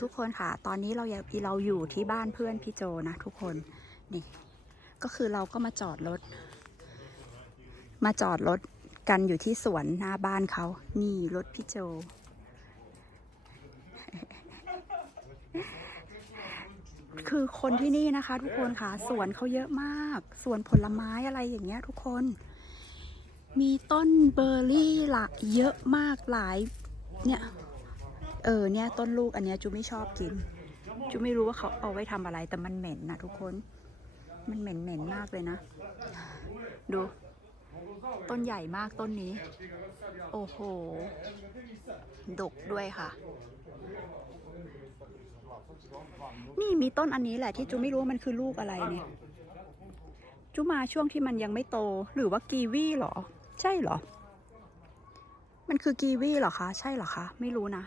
ทุกคนค่ะ ตอนนี้เรายังเราอยู่ที่บ้านเพื่อนพี่โจนะทุกคน นี่ ก็คือเราก็มาจอดรถ มาจอดรถกันอยู่ที่สวนหน้าบ้านเขา นี่รถพี่โจ คือคนที่นี่นะคะ ทุกคนค่ะ สวนเขาเยอะมาก สวนผลไม้อะไรอย่างเงี้ย ทุกคน มีต้นเบอร์รี่ละเยอะมากหลาย เนี่ย เออเนี่ยต้นลูกอันเนี้ยจูไม่ชอบกิน จูไม่รู้ว่าเขาเอาไว้ทำอะไรแต่มันเหม็นนะทุกคน มันเหม็นเหม็นมากเลยนะ ดู ต้นใหญ่มากต้นนี้ โอ้โห ดกด้วยค่ะ นี่มีต้นอันนี้แหละที่จูไม่รู้ว่ามันคือลูกอะไรเนี่ย จูมาช่วงที่มันยังไม่โตหรือว่ากีวีเหรอ ใช่เหรอ มันคือกีวีเหรอคะ ใช่เหรอคะ ไม่รู้นะ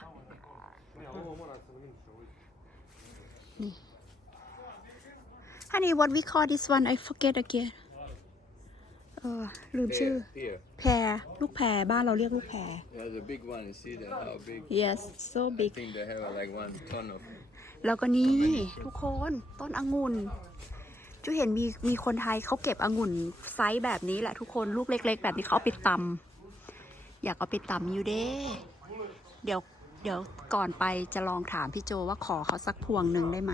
Honey what we call this one I forget again เออลืมชื่อ Here, แพรลูกแพรบ้านเราเรียกลูกแพร there's a big one. You see that? How big? yes so I big think they have like one ton of. แล้วก็นี่ทุกคนต้นองุ่นจูเห็นมีมีคนไทยเขาเก็บองุ่นไซส์แบบนี้แหละทุกคนลูกเล็ก ๆ แบบนี้เขาเอาไปตำอยากเอาไปตำอยู่เด้ เดี๋ยว เดี๋ยวก่อนไปจะลองถามพี่โจว่าขอเขาสักพวงหนึ่งได้ไหม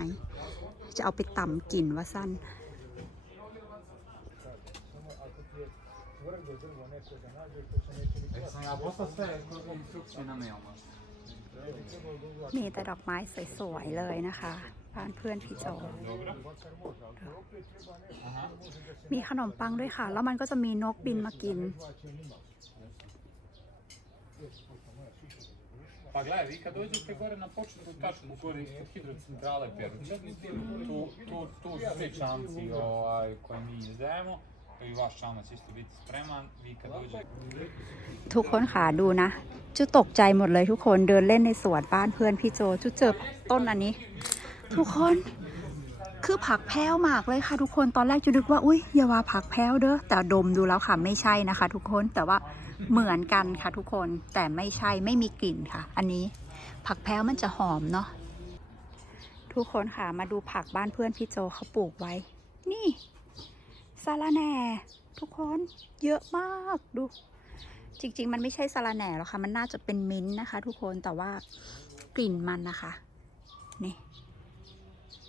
จะเอาไปตำกินว่าสั้น Nek sam ja poslao sve instrukcije na mail. มีแต่ดอกไม้สวยๆเลยนะคะบ้านเพื่อนพี่โจ มีขนมปังด้วยค่ะ แล้วมันก็จะมีนกบินมากิน Pa gledaj, vi kad dođete gore na početku tačno gore ispod hidrocentrale Peruća, tu, tu, tu su svi čamci ovaj, koje mi izdajemo, to i vaš čamac isto biti spreman, vi kad dođete ทุกคนค่ะดูนะจุตกใจหมดเลยทุกคนเดินเล่นในสวนบ้านเพื่อนพี่โจจุเจอต้นอันนี้ ทุกคนคือผักแพ้วมากเลยค่ะ ทุกคนตอนแรกจุนึกว่าอุ้ยอย่าว่าผักแพ้วเด้อแต่ดมดูแล้วค่ะไม่ใช่นะคะ ทุกคนแต่ว่า เหมือนกันค่ะทุกคนแต่ไม่ใช่ไม่มีกลิ่นค่ะ อันนี้ผักแพ้วมันจะหอมเนาะทุกคนค่ะมาดูผักบ้านเพื่อนพี่โจเขาปลูกไว้ นี่สาระแหน่ทุกคนเยอะมากดูจริง ๆ มันไม่ใช่สาระแหน่หรอกค่ะ มันน่าจะเป็นมิ้นนะคะ ทุกคน แต่ว่ากลิ่นมันนะคะ นี่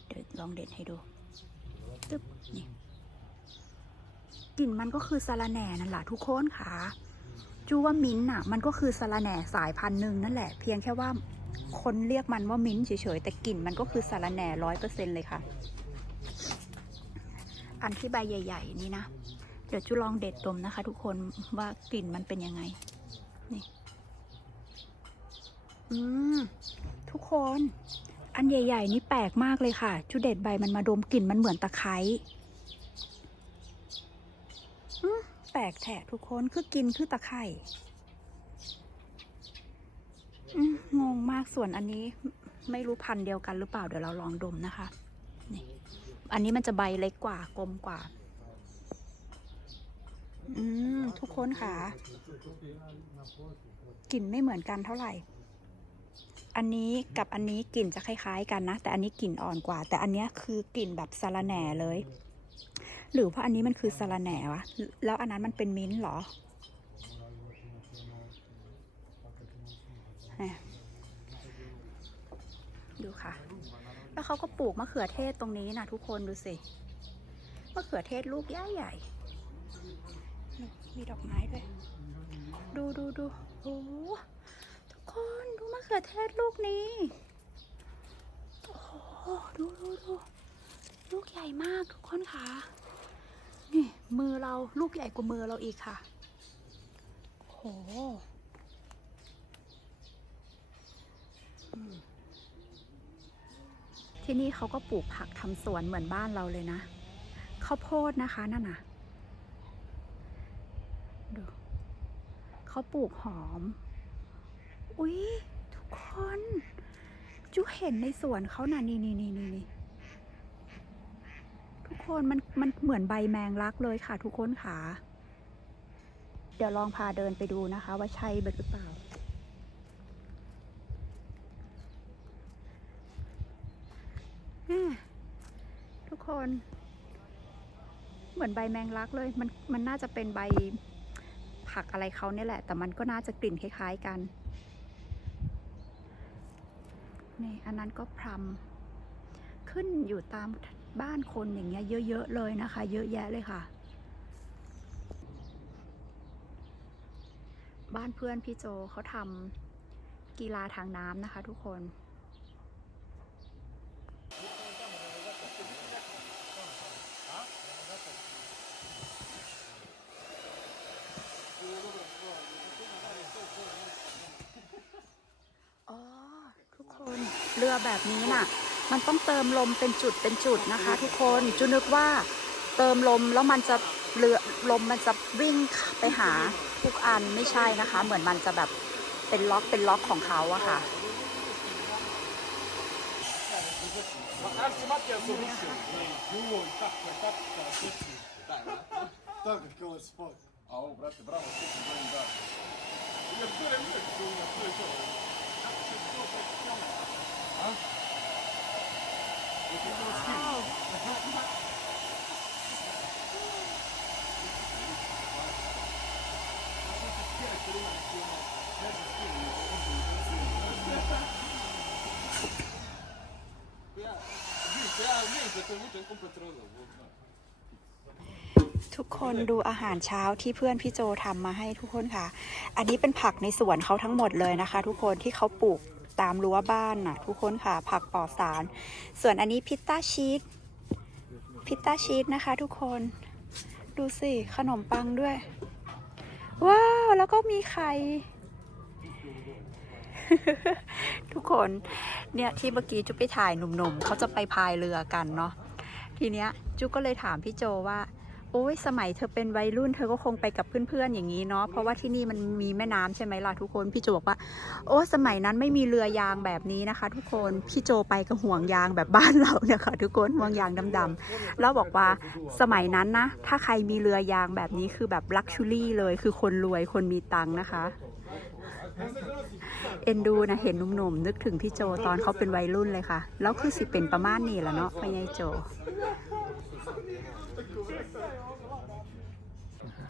เดี๋ยวลองเด็ดให้ดู ตึ๊บ นี่ กลิ่นมันก็คือสาระแหน่นั่นแหละทุกคนค่ะ จูว่ามิ้นท์น่ะมันก็คือสาระแหน่สายพันธุ์หนึ่งนั่นแหละ เพียงแค่ว่าคนเรียกมันว่ามิ้นท์เฉยๆ แต่กลิ่นมันก็คือสาระแหน่ร้อยเปอร์เซ็นเลยค่ะ อันที่ใบใหญ่ ๆ นี่นะ เดี๋ยวจูลองเด็ดดมนะคะ ทุกคนว่ากลิ่นมันเป็นยังไง นี่ อืม ทุกคน อันใหญ่ ๆ นี่แปลกมากเลยค่ะ จูเด็ดใบมันมาดมกลิ่นมันเหมือนตะไคร้อืม แปลกแท้ทุกคนคือกินคือตะไคร่งงมากส่วนอันนี้ไม่รู้พันธุ์เดียวกันหรือเปล่าเดี๋ยวเราลองดมนะคะนี่อันนี้มันจะใบเล็กกว่ากลมกว่า อืมทุกคนค่ะกลิ่นไม่เหมือนกันเท่าไหร่ อันนี้กับอันนี้กลิ่นจะคล้าย ๆ กันนะ แต่อันนี้กลิ่นอ่อนกว่า แต่อันนี้คือกลิ่นแบบสาระแหน่เลย หรือเพราะอันนี้มันคือสาระแหน่วะ แล้วอันนั้นมันเป็นมิ้นเหรอดูค่ะ แล้วเขาก็ปลูกมะเขือเทศตรงนี้นะทุกคนดูสิ มะเขือเทศลูกใหญ่ๆนี่มีดอกไม้ด้วย ดูดูดูโอ้โหทุกคนดูมะเขือเทศลูกนี้ โอ้โหดูดูดูลูกใหญ่มากทุกคนค่ะ นี่มือเราลูกใหญ่กว่ามือเราอีกค่ะโอ้โหที่นี่เขาก็ปลูกผักทำสวนเหมือนบ้านเราเลยนะข้าวโพดนะคะนั่นน่ะดูเขาปลูกหอม อุ๊ย ทุกคนจูเห็นในสวนเขาน่ะนี่นี่นี่นี่นี่ คนมันมันเหมือนใบแมงลักเลยค่ะทุกคนค่ะ เดี๋ยวลองพาเดินไปดูนะคะ ว่าใช่หรือเปล่า ทุกคน เหมือนใบแมงลักเลย มันมันน่าจะเป็นใบผักอะไรเขาเนี่ยแหละ แต่มันก็น่าจะกลิ่นคล้ายๆกัน นี่อันนั้นก็พรำขึ้นอยู่ตาม บ้านคนอย่างเงี้ยเยอะๆเลยนะคะ เยอะแยะเลยค่ะ บ้านเพื่อนพี่โจเขาทำกีฬาทางน้ำนะคะทุกคนอ๋อทุกคนเรือแบบนี้น่ะ มันต้องเติมลมเป็นจุดเป็นจุดนะคะ ทุกคนจุนึกว่าเติมลมแล้วมันจะเรือลมมันจะวิ่งไปหาทุกอันไม่ใช่นะคะ เหมือนมันจะแบบเป็นล็อกเป็นล็อกของเขาอะค่ะอ ทุกคนดูอาหารเช้าที่เพื่อนพี่โจทำมาให้ทุกคนค่ะ อันนี้เป็นผักในสวนเขาทั้งหมดเลยนะคะ ทุกคนที่เขาปลูก ตามรั้วบ้านน่ะทุกคนค่ะผักปลอดสาร ส่วนอันนี้พิตต้าชีสพิตต้าชีสนะคะ ทุกคน ดูสิขนมปังด้วย ว้าว แล้วก็มีไข่ทุกคนเนี่ยที่เมื่อกี้จุ๊บไปถ่ายหนุ่มๆเขาจะไปพายเรือกันเนาะทีเนี้ยจุ๊กก็เลยถามพี่โจว่า โอ้ยสมัยเธอเป็นวัยรุ่นเธอก็คงไปกับเพื่อนๆอย่างนี้เนาะเพราะว่าที่นี่มันมีแม่น้ำใช่ไหมล่ะทุกคนพี่โจบอกว่า โอ้สมัยนั้นไม่มีเรือยางแบบนี้นะคะ ทุกคนพี่โจไปกับห่วงยางแบบบ้านเราเนี่ยค่ะทุกคนห่วงยางดำๆแล้วบอกว่าสมัยนั้นนะ ถ้าใครมีเรือยางแบบนี้คือแบบลักชูรี่เลยคือคนรวยคนมีตังค์นะคะเอ็นดูนะเห็นหนุ่มๆนึกถึงพี่โจตอนเขาเป็นวัยรุ่นเลยค่ะ แล้วคือสิเป็นประมาณนี้แหละเนาะไม่ใช่โจ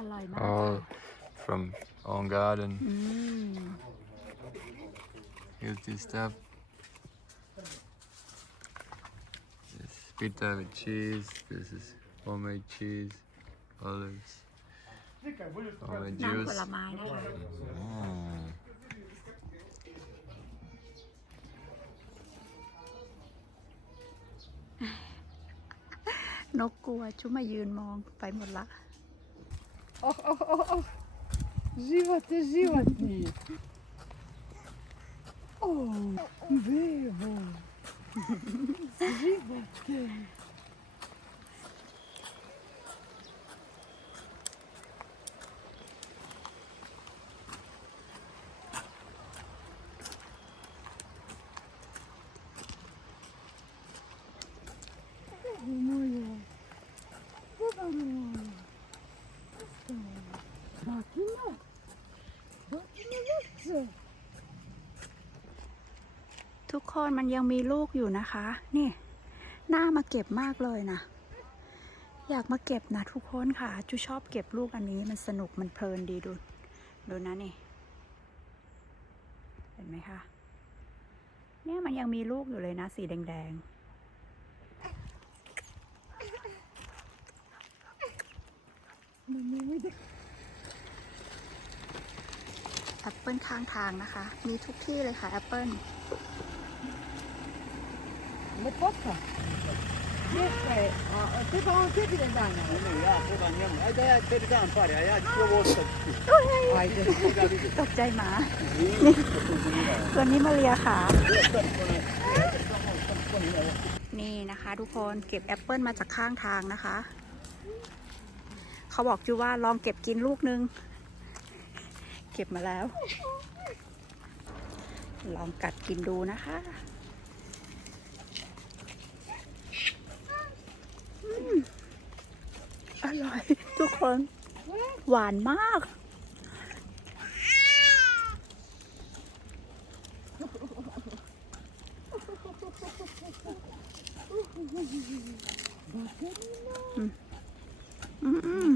อร่อยมาก All from own garden. อืม Healthy stuff. This pita with cheese. This is homemade cheese. Olives. Homemade น้ำผ juice. ลไม้นะคะ Mm. นกกลัวชุมายืนมองไปหมดละ Ох, ох, ох, ох. Животе, животні. О, диво. Животе. คนมันยังมีลูกอยู่นะคะ นี่หน่ามาเก็บมากเลยนะ อยากมาเก็บนะทุกคนค่ะจูชอบเก็บลูกอันนี้มันสนุกมันเพลินดีดูดูนะนี่ เห็นไหมคะเนี่ยมันยังมีลูกอยู่เลยนะ สีแดงๆแอปเปิลข้างทางนะคะ มีทุกที่เลยค่ะแอปเปิล trebam njemu. Ajde ja tebi dam pare, a ja ću ovo ostati. Ajde. Da vidim. ตกใจหมา ตัวนี้มาเลียขานี่นะคะ ทุกคนเก็บแอปเปิลมาจากข้างทางนะคะ เขาบอกจูว่าลองเก็บกินลูกนึง เก็บมาแล้ว ลองกัดกินดูนะคะอืมอร่อย ทุกคนหวานมาก อืมอืม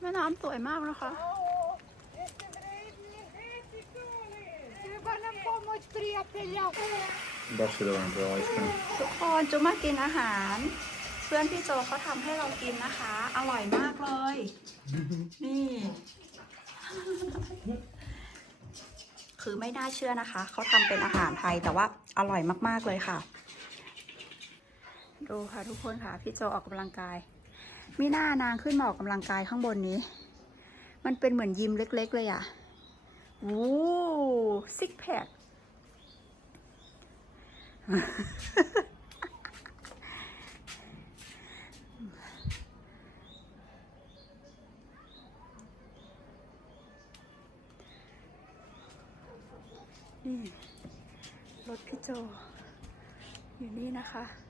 แม่น้ำสวยมากนะคะ Treba nam pomoć prijatelja. Baš je dobro napravila, iskreno. ทุกคนจุมากินอาหาร เพื่อนพี่โจเขาทำให้เรากินนะคะ อร่อยมากเลย นี่ คือไม่น่าเชื่อนะคะ เขาทำเป็นอาหารไทยแต่ว่าอร่อยมากๆเลยค่ะ ดูค่ะทุกคนค่ะ พี่โจออกกำลังกาย มีหน้านางขึ้นมาออกกำลังกายข้างบนนี้ มันเป็นเหมือนยิมเล็ก ๆ เลยอะ่ะโอ้ซิกแพคนี่ รถพี่โจ อยู่นี่นะคะ